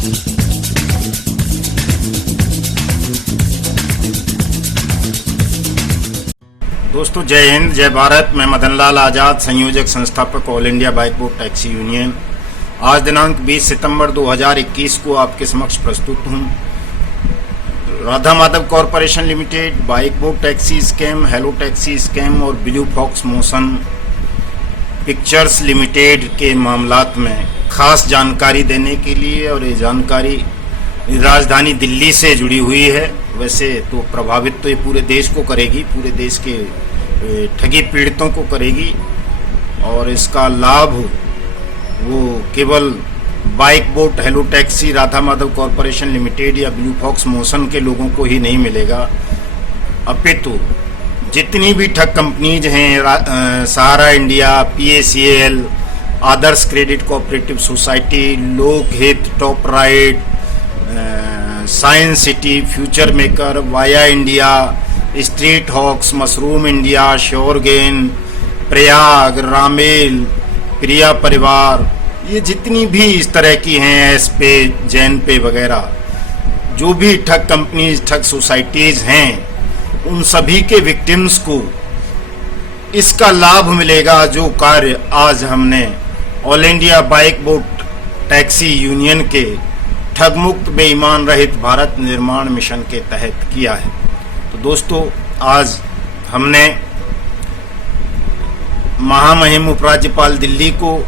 दोस्तों जय हिंद जय भारत। मैं मदन लाल आज़ाद, संयोजक संस्थापक all India bike boat taxi union. आज दिनांक 20 सितंबर 2021 को आपके समक्ष प्रस्तुत हूँ। Radha Madhav corporation Limited, Bike boat taxi scam, Hello taxi scam और Blue Fox Motion Pictures Limited के मामलात में खास जानकारी देने के लिए, और ये जानकारी राजधानी दिल्ली से जुड़ी हुई है। वैसे तो प्रभावित तो ये पूरे देश को करेगी, पूरे देश के ठगी पीड़ितों को करेगी, और इसका लाभ वो केवल bike boat hello taxi Radha Madhav corporation limited या ब्लू फॉक्स मोशन के लोगों को ही नहीं मिलेगा, अपितु जितनी भी ठग कंपनीज हैं, Sahara India, PACL, Adarsh Credit Cooperative Society, Lokhit, Top Ride, Science City, Future Maker, Via India, Street Hawks, Mushroom India, Suregain, Prayag, Ramel, Priya Parivar, ये जितनी भी इस तरह की हैं, एस पे, जैन पे वगैरह, जो भी ठग कंपनीज, ठग सोसाइटीज हैं, उन सभी के विक्टिम्स को इसका लाभ मिलेगा। जो कार्य आज हमने all India bike boat taxi union के ठगमुक्त बेईमान रहित भारत निर्माण मिशन के तहत किया है। तो दोस्तों आज हमने महामहिम उपराज्यपाल दिल्ली को,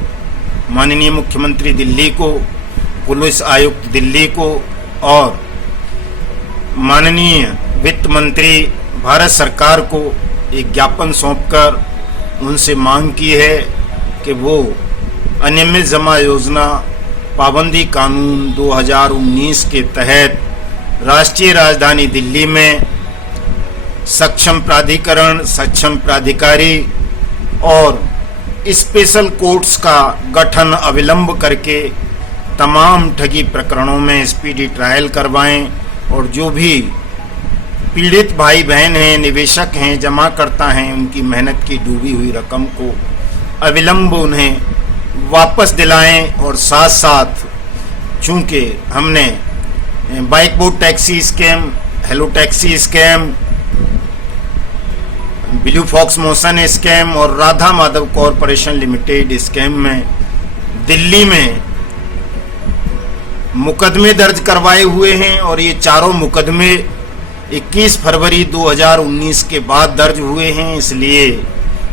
माननीय मुख्यमंत्री दिल्ली को, पुलिस आयुक्त दिल्ली को और माननीय वित्त मंत्री भारत सरकार को एक ज्ञापन सौंपकर उनसे मांग की है कि वो अनियमित जमा योजना पाबंदी कानून 2019 के तहत राष्ट्रीय राजधानी दिल्ली में सक्षम प्राधिकरण, सक्षम प्राधिकारी और स्पेशल कोर्ट्स का गठन अविलंब करके तमाम ठगी प्रकरणों में स्पीडी ट्रायल करवाएं, और जो भी पीड़ित भाई बहन हैं, निवेशक हैं, जमाकर्ता हैं, उनकी मेहनत की डूबी हुई रकम को अविलंब उन्हें वापस दिलाएं। और साथ साथ चूंकि हमने Bike boat taxi scam, Hello taxi scam, Blue Fox Motion scam और Radha Madhav corporation limited scam में दिल्ली में मुकदमे दर्ज करवाए हुए हैं, और ये चारों मुकदमे 21 फरवरी 2019 के बाद दर्ज हुए हैं। इसलिए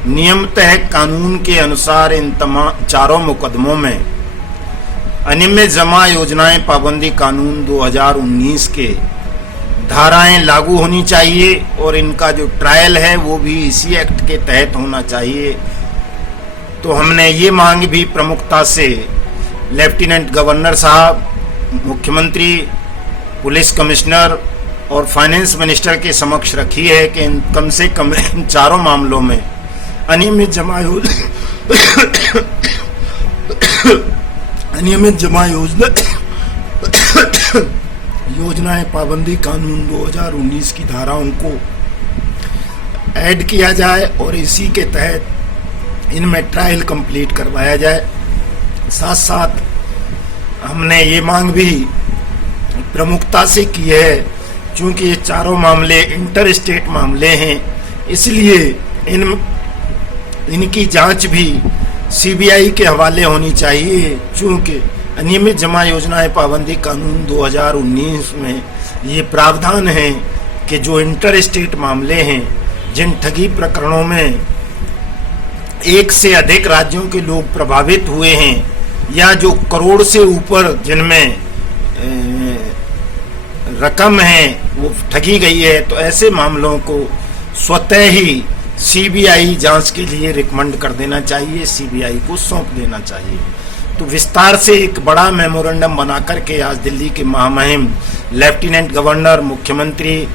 नियमतः कानून के अनुसार इन तमाम चारों मुकदमों में अनियमित जमा योजनाएं पाबंदी कानून 2019 के धाराएं लागू होनी चाहिए, और इनका जो ट्रायल है वो भी इसी एक्ट के तहत होना चाहिए। तो हमने ये मांग भी प्रमुखता से लेफ्टिनेंट गवर्नर साहब, मुख्यमंत्री, पुलिस कमिश्नर और फाइनेंस मिनिस्टर के समक्ष रखी है कि कम से कम इन चारों मामलों में अनियमित जमा योजनाएं पाबंदी कानून 2019 की धाराओं को ऐड किया जाए और इसी के तहत इनमें ट्रायल कंप्लीट करवाया जाए। साथ साथ हमने ये मांग भी प्रमुखता से की है, क्योंकि ये चारों मामले इंटर स्टेट मामले हैं, इसलिए इनकी जांच भी CBI के हवाले होनी चाहिए। चूँकि अनियमित जमा योजनाएं पाबंदी कानून 2019 में ये प्रावधान है कि जो इंटर स्टेट मामले हैं, जिन ठगी प्रकरणों में एक से अधिक राज्यों के लोग प्रभावित हुए हैं, या जो करोड़ से ऊपर जिनमें रकम है वो ठगी गई है, तो ऐसे मामलों को स्वतः ही CBI जांच के लिए रिकमेंड कर देना चाहिए, CBI को सौंप देना चाहिए। तो विस्तार से एक बड़ा मेमोरेंडम बना करके आज दिल्ली के महामहिम लेफ्टिनेंट गवर्नर, मुख्यमंत्री,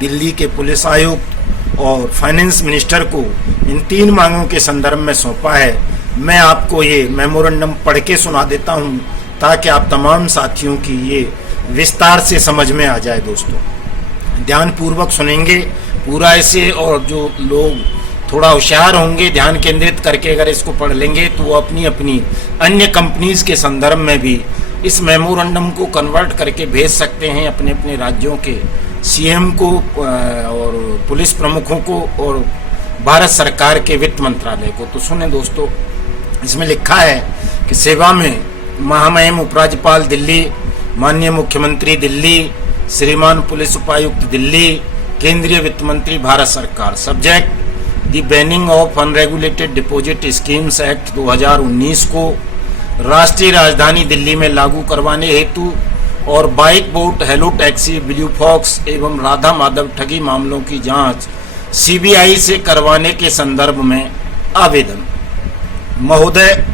दिल्ली के पुलिस आयुक्त और फाइनेंस मिनिस्टर को इन 3 मांगों के संदर्भ में सौंपा है। मैं आपको ये मेमोरेंडम पढ़ के सुना देता हूँ ताकि आप तमाम साथियों की ये विस्तार से समझ में आ जाए। दोस्तों ध्यानपूर्वक सुनेंगे पूरा इसे, और जो लोग थोड़ा होशियार होंगे, ध्यान केंद्रित करके अगर इसको पढ़ लेंगे, तो वो अपनी अपनी अन्य कंपनीज के संदर्भ में भी इस मेमोरेंडम को कन्वर्ट करके भेज सकते हैं अपने अपने राज्यों के सीएम को और पुलिस प्रमुखों को और भारत सरकार के वित्त मंत्रालय को। तो सुने दोस्तों, इसमें लिखा है कि सेवा में महामहिम उपराज्यपाल दिल्ली, माननीय मुख्यमंत्री दिल्ली, श्रीमान पुलिस उपायुक्त दिल्ली, केंद्रीय वित्त मंत्री भारत सरकार। Subject the banning of unregulated deposit schemes act 2019 को राष्ट्रीय राजधानी दिल्ली में लागू करवाने हेतु और bike boat, hello taxi, blue fox एवं राधा माधव ठगी मामलों की जांच सीबीआई से करवाने के संदर्भ में आवेदन। महोदय,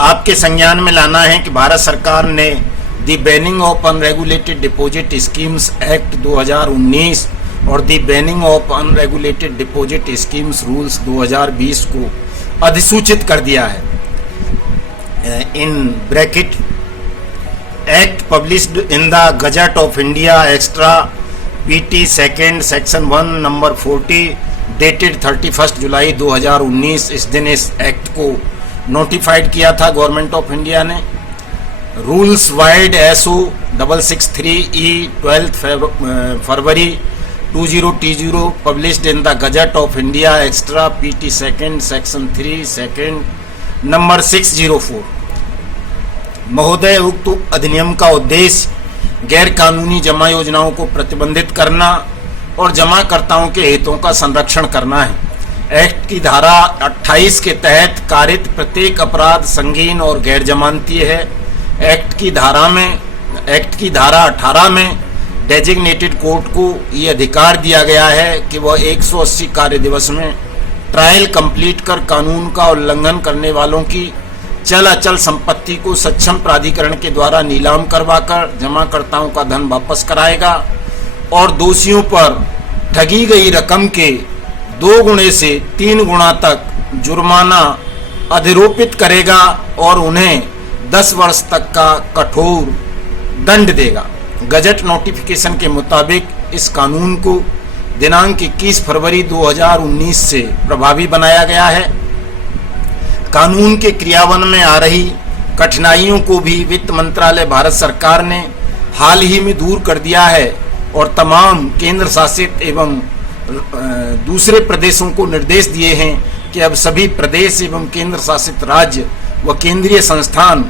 आपके संज्ञान में लाना है कि भारत सरकार ने the banning of unregulated deposit schemes act 2019 और the banning of unregulated deposit schemes rules 2020 को अधिसूचित कर दिया है। In bracket act published in the gazette of India extra PT 2 section 1 number 40 dated 31 जुलाई 2019। इस दिन इस एक्ट को नोटिफाइड किया था गवर्नमेंट ऑफ इंडिया ने। Rules wide SO 663E 12 February 2020 published in the gazette of India extra PT 2 section 3 second number 604। महोदय, उक्त अधिनियम का उद्देश्य गैर कानूनी जमा योजनाओं को प्रतिबंधित करना और जमाकर्ताओं के हितों का संरक्षण करना है। एक्ट की धारा 28 के तहत कारित प्रत्येक अपराध संगीन और गैर जमानतीय है। एक्ट की धारा 18 में डेजिग्नेटेड कोर्ट को ये अधिकार दिया गया है कि वह 180 कार्य दिवस में ट्रायल कंप्लीट कर कानून का उल्लंघन करने वालों की चल अचल संपत्ति को सक्षम प्राधिकरण के द्वारा नीलाम करवाकर जमाकर्ताओं का धन वापस कराएगा और दोषियों पर ठगी गई रकम के 2 गुणे से 3 गुना तक जुर्माना अधिरोपित करेगा और उन्हें 10 वर्ष तक का कठोर दंड देगा। गजट नोटिफिकेशन के मुताबिक इस कानून को दिनांक 21 फरवरी 2019 से प्रभावी बनाया गया है। कानून के क्रियान्वयन में आ रही कठिनाइयों को भी वित्त मंत्रालय भारत सरकार ने हाल ही में दूर कर दिया है और तमाम केंद्र शासित एवं दूसरे प्रदेशों को निर्देश दिए हैं कि अब सभी प्रदेश एवं केंद्र शासित राज्य व केंद्रीय संस्थान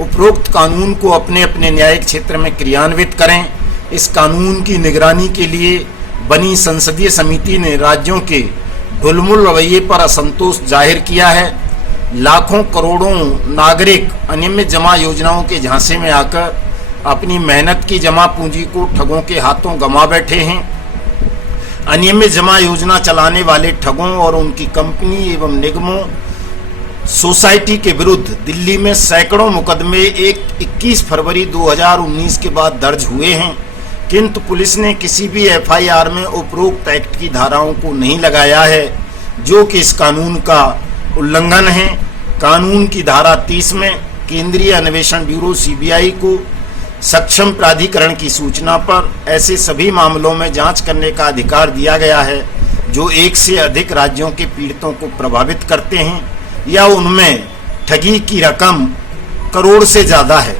उपरोक्त कानून को अपने अपने न्यायिक क्षेत्र में क्रियान्वित करें। इस कानून की निगरानी के लिए बनी संसदीय समिति ने राज्यों के ढुलमुल रवैये पर असंतोष जाहिर किया है। लाखों करोड़ों नागरिक अनियमित जमा योजनाओं के झांसे में आकर अपनी मेहनत की जमा पूंजी को ठगों के हाथों गंवा बैठे हैं। अनियमित जमा योजना चलाने वाले ठगों और उनकी कंपनी एवं निगमों सोसाइटी के विरुद्ध दिल्ली में सैकड़ों मुकदमे 21 फरवरी 2019 के बाद दर्ज हुए हैं, किंतु पुलिस ने किसी भी FIR में उपरोक्त एक्ट की धाराओं को नहीं लगाया है, जो कि इस कानून का उल्लंघन है। कानून की धारा 30 में केंद्रीय अन्वेषण ब्यूरो CBI को सक्षम प्राधिकरण की सूचना पर ऐसे सभी मामलों में जांच करने का अधिकार दिया गया है जो एक से अधिक राज्यों के पीड़ितों को प्रभावित करते हैं या उनमें ठगी की रकम करोड़ से ज़्यादा है।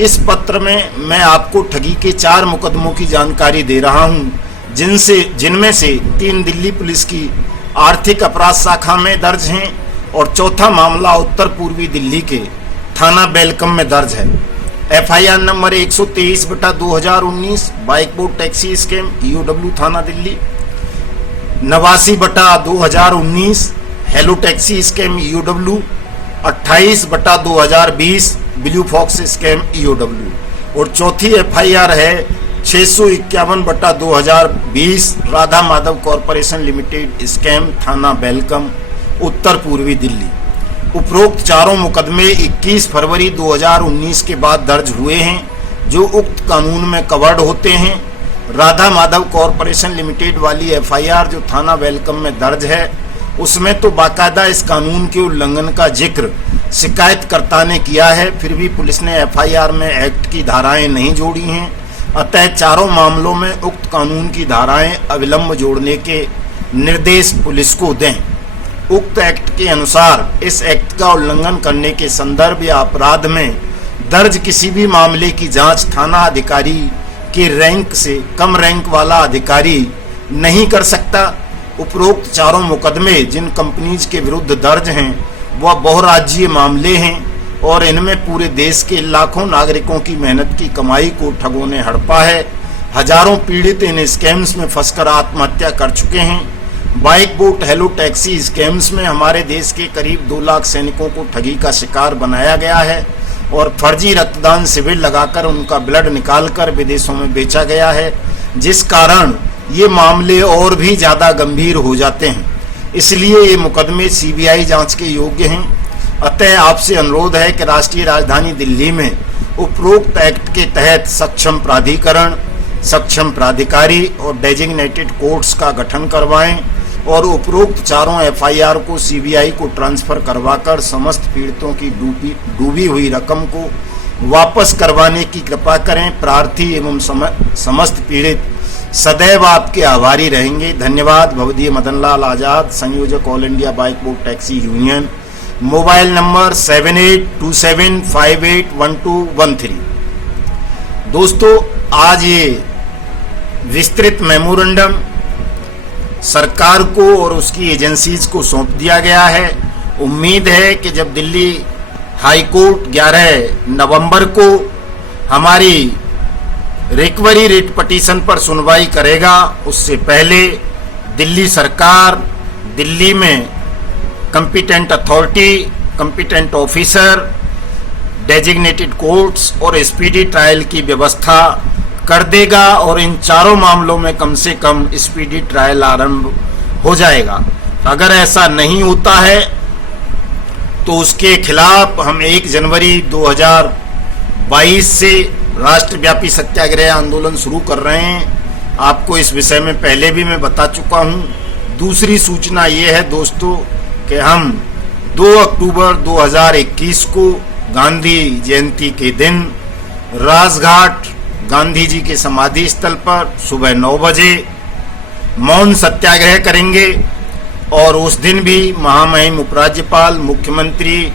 इस पत्र में मैं आपको ठगी के 4 मुकदमों की जानकारी दे रहा हूं, जिनमें से 3 दिल्ली पुलिस की आर्थिक अपराध शाखा में दर्ज हैं और चौथा मामला उत्तर पूर्वी दिल्ली के थाना बेलकम में दर्ज है। FIR number 123/2019 bike boat taxi scam EOW थाना Delhi, 89/2019 hello taxi scam EOW, 28/2020 blue fox scam EOW और चौथी FIR है 651/2020 Radha Madhav corporation limited scam थाना बेलकम उत्तर पूर्वी दिल्ली। उपरोक्त चारों मुकदमे 21 फरवरी 2019 के बाद दर्ज हुए हैं, जो उक्त कानून में कवर्ड होते हैं। राधा माधव कॉरपोरेशन लिमिटेड वाली FIR जो थाना वेलकम में दर्ज है, उसमें तो बाकायदा इस कानून के उल्लंघन का जिक्र शिकायतकर्ता ने किया है, फिर भी पुलिस ने FIR में एक्ट की धाराएं नहीं जोड़ी हैं। अतः चारों मामलों में उक्त कानून की धाराएं अविलंब जोड़ने के निर्देश पुलिस को दें। उक्त एक्ट के अनुसार इस एक्ट का उल्लंघन करने के संदर्भ या अपराध में दर्ज किसी भी मामले की जांच थाना अधिकारी के रैंक से कम रैंक वाला अधिकारी नहीं कर सकता। उपरोक्त चारों मुकदमे जिन कंपनीज के विरुद्ध दर्ज हैं वह बहुराज्यीय मामले हैं और इनमें पूरे देश के लाखों नागरिकों की मेहनत की कमाई को ठगों ने हड़पा है। हजारों पीड़ित इन स्कैम्स में फंसकर आत्महत्या कर चुके हैं। Bike boat hello taxi scams में हमारे देश के करीब 2 लाख सैनिकों को ठगी का शिकार बनाया गया है और फर्जी रक्तदान शिविर लगाकर उनका ब्लड निकालकर विदेशों में बेचा गया है, जिस कारण ये मामले और भी ज्यादा गंभीर हो जाते हैं। इसलिए ये मुकदमे सीबीआई जांच के योग्य हैं। अतः आपसे अनुरोध है कि राष्ट्रीय राजधानी दिल्ली में उपरोक्त एक्ट के तहत सक्षम प्राधिकरण, सक्षम प्राधिकारी और डेजिग्नेटेड कोर्ट्स का गठन करवाएं और उपरोक्त चारों एफआईआर को सीबीआई को ट्रांसफर करवाकर समस्त पीड़ितों की डूबी हुई रकम को वापस करवाने की कृपा करें। प्रार्थी एवं समस्त पीड़ित सदैव आपके आभारी रहेंगे। धन्यवाद। भवदीय मदन लाल आजाद, संयोजक all India bike boat taxi union. Mobile number 7827581213। दोस्तों, आज ये विस्तृत मेमोरेंडम सरकार को और उसकी एजेंसीज को सौंप दिया गया है। उम्मीद है कि जब दिल्ली हाई कोर्ट 11 नवंबर को हमारी रिकवरी रिट पिटीशन पर सुनवाई करेगा, उससे पहले दिल्ली सरकार दिल्ली में competent authority, competent officer, designated courts और स्पीडी ट्रायल की व्यवस्था कर देगा और इन चारों मामलों में कम से कम स्पीडी ट्रायल आरंभ हो जाएगा। अगर ऐसा नहीं होता है तो उसके खिलाफ हम 1 जनवरी 2022 से राष्ट्रव्यापी सत्याग्रह आंदोलन शुरू कर रहे हैं। आपको इस विषय में पहले भी मैं बता चुका हूं। दूसरी सूचना ये है दोस्तों कि हम 2 अक्टूबर 2021 को गांधी जयंती के दिन राजघाट गांधी जी के समाधि स्थल पर सुबह 9 बजे मौन सत्याग्रह करेंगे और उस दिन भी महामहिम उपराज्यपाल, मुख्यमंत्री,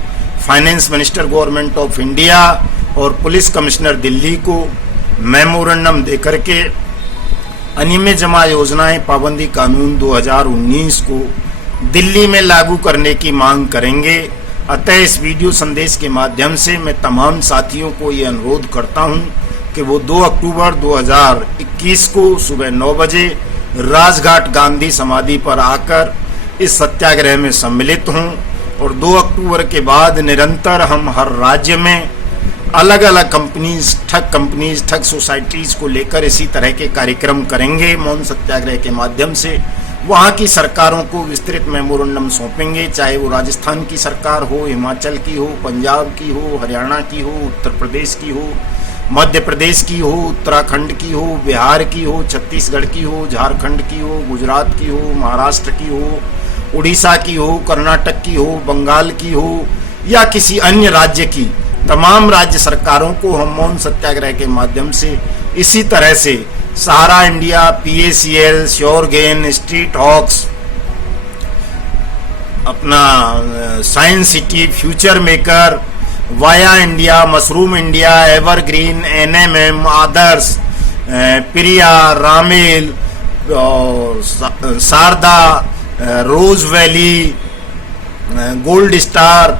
finance minister government of India और पुलिस कमिश्नर दिल्ली को मेमोरेंडम देकर के अनियमित जमा योजनाएं पाबंदी कानून 2019 को दिल्ली में लागू करने की मांग करेंगे। अतः इस वीडियो संदेश के माध्यम से मैं तमाम साथियों को ये अनुरोध करता हूं कि वो 2 अक्टूबर 2021 को सुबह 9 बजे राजघाट गांधी समाधि पर आकर इस सत्याग्रह में सम्मिलित हों और 2 अक्टूबर के बाद निरंतर हम हर राज्य में अलग अलग कंपनीज, ठग सोसाइटीज को लेकर इसी तरह के कार्यक्रम करेंगे। मौन सत्याग्रह के माध्यम से वहाँ की सरकारों को विस्तृत मेमोरेंडम सौंपेंगे, चाहे वो राजस्थान की सरकार हो, हिमाचल की हो, पंजाब की हो, हरियाणा की हो, उत्तर प्रदेश की हो, मध्य प्रदेश की हो, उत्तराखंड की हो, बिहार की हो, छत्तीसगढ़ की हो, झारखंड की हो, गुजरात की हो, महाराष्ट्र की हो, उड़ीसा की हो, कर्नाटक की हो, बंगाल की हो या किसी अन्य राज्य की, तमाम राज्य सरकारों को हम मौन सत्याग्रह के माध्यम से इसी तरह से सहारा इंडिया, PACL, श्योरगेन, स्ट्रीट हॉक्स, अपना science City, Future Maker, Via India, mushroom India, evergreen, NMM, आदर्श, प्रिया, रामेल, शारदा, रोज वैली, गोल्ड स्टार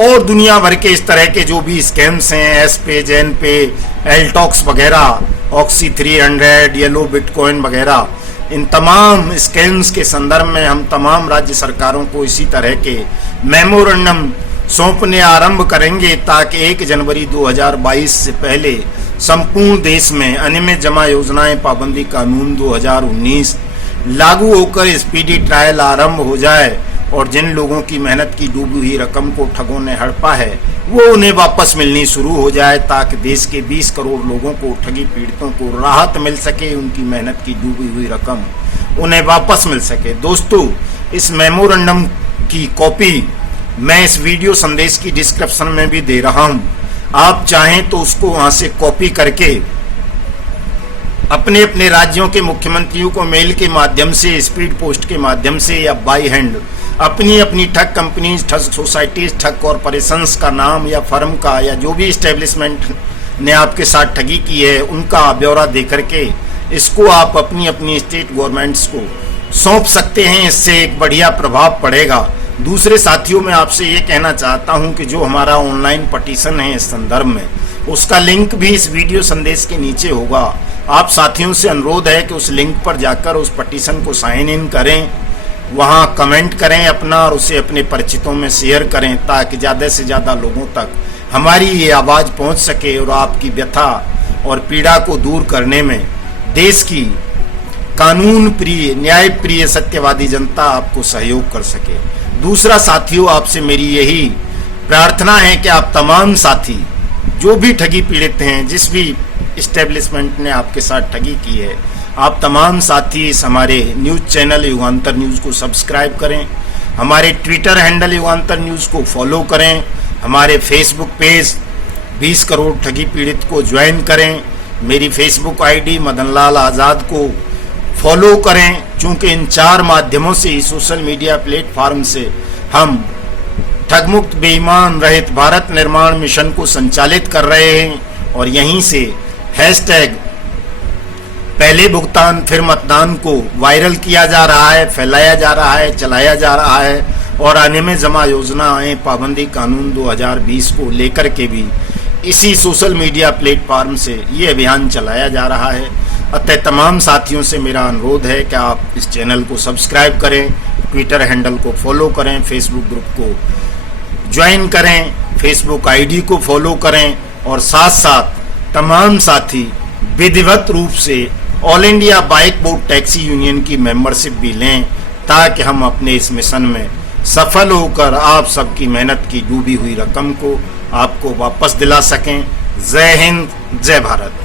और दुनिया भर के इस तरह के जो भी स्कैम्स हैं, एस पे, जेन पे, एलटॉक्स वगैरह, ऑक्सी 300, येलो बिटकॉइन वगैरह, इन तमाम स्कैम्स के संदर्भ में हम तमाम राज्य सरकारों को इसी तरह के मेमोरेंडम सौंपने आरंभ करेंगे ताकि 1 जनवरी 2022 से पहले संपूर्ण देश में अनियमित जमा योजनाएं पाबंदी कानून 2019 लागू होकर स्पीडी ट्रायल आरंभ हो जाए और जिन लोगों की मेहनत की डूबी हुई रकम को ठगों ने हड़पा है वो उन्हें वापस मिलनी शुरू हो जाए ताकि देश के 20 करोड़ लोगों को, ठगी पीड़ितों को राहत मिल सके, उनकी मेहनत की डूबी हुई रकम उन्हें वापस मिल सके। दोस्तों, इस मेमोरेंडम की कॉपी मैं इस वीडियो संदेश की डिस्क्रिप्शन में भी दे रहा हूं। आप चाहें तो उसको वहां से कॉपी करके अपने अपने राज्यों के मुख्यमंत्रियों को मेल के माध्यम से, स्पीड पोस्ट के माध्यम से या बाई हैंड अपनी अपनी ठग कंपनीज, ठग सोसाइटीज, ठग कॉरपोरेशंस का नाम या फर्म का या जो भी इस्टेब्लिशमेंट ने आपके साथ ठगी की है उनका ब्यौरा दे करके इसको आप अपनी अपनी स्टेट गवर्नमेंट्स को सौंप सकते हैं। इससे एक बढ़िया प्रभाव पड़ेगा। दूसरे साथियों में आपसे ये कहना चाहता हूं कि जो हमारा ऑनलाइन पटिशन है इस संदर्भ में, उसका लिंक भी इस वीडियो संदेश के नीचे होगा। आप साथियों से अनुरोध है कि उस लिंक पर जाकर उस पटिशन को साइन इन करें, वहां कमेंट करें अपना और उसे अपने परिचितों में शेयर करें ताकि ज़्यादा से ज़्यादा लोगों तक हमारी ये आवाज़ पहुंच सके और आपकी व्यथा और पीड़ा को दूर करने में देश की कानून प्रिय, न्याय प्रिय, सत्यवादी जनता आपको सहयोग कर सके। दूसरा साथियों, आपसे मेरी यही प्रार्थना है कि आप तमाम साथी जो भी ठगी पीड़ित हैं, जिस भी इस्टेब्लिशमेंट ने आपके साथ ठगी की है, आप तमाम साथी इस हमारे न्यूज़ चैनल युगांतर न्यूज़ को सब्सक्राइब करें, हमारे ट्विटर हैंडल युगांतर न्यूज़ को फॉलो करें, हमारे फेसबुक पेज 20 करोड़ ठगी पीड़ित को ज्वाइन करें, मेरी फेसबुक आईडी मदनलाल आज़ाद को फॉलो करें। चूँकि इन 4 माध्यमों से ही, सोशल मीडिया प्लेटफॉर्म से हम ठगमुक्त बेईमान रहित भारत निर्माण मिशन को संचालित कर रहे हैं और यहीं से हैशटैग पहले भुगतान फिर मतदान को वायरल किया जा रहा है, फैलाया जा रहा है, चलाया जा रहा है और आने में जमा योजनाएं पाबंदी कानून 2020 को लेकर के भी इसी सोशल मीडिया प्लेटफॉर्म से ये अभियान चलाया जा रहा है। अतः तमाम साथियों से मेरा अनुरोध है कि आप इस चैनल को सब्सक्राइब करें, ट्विटर हैंडल को फॉलो करें, फेसबुक ग्रुप को ज्वाइन करें, फेसबुक आईडी को फॉलो करें और साथ साथ तमाम साथी विधिवत रूप से all India bike board taxi union की मेंबरशिप भी लें ताकि हम अपने इस मिशन में सफल होकर आप सबकी मेहनत की डूबी हुई रकम को आपको वापस दिला सकें। जय हिंद, जय भारत।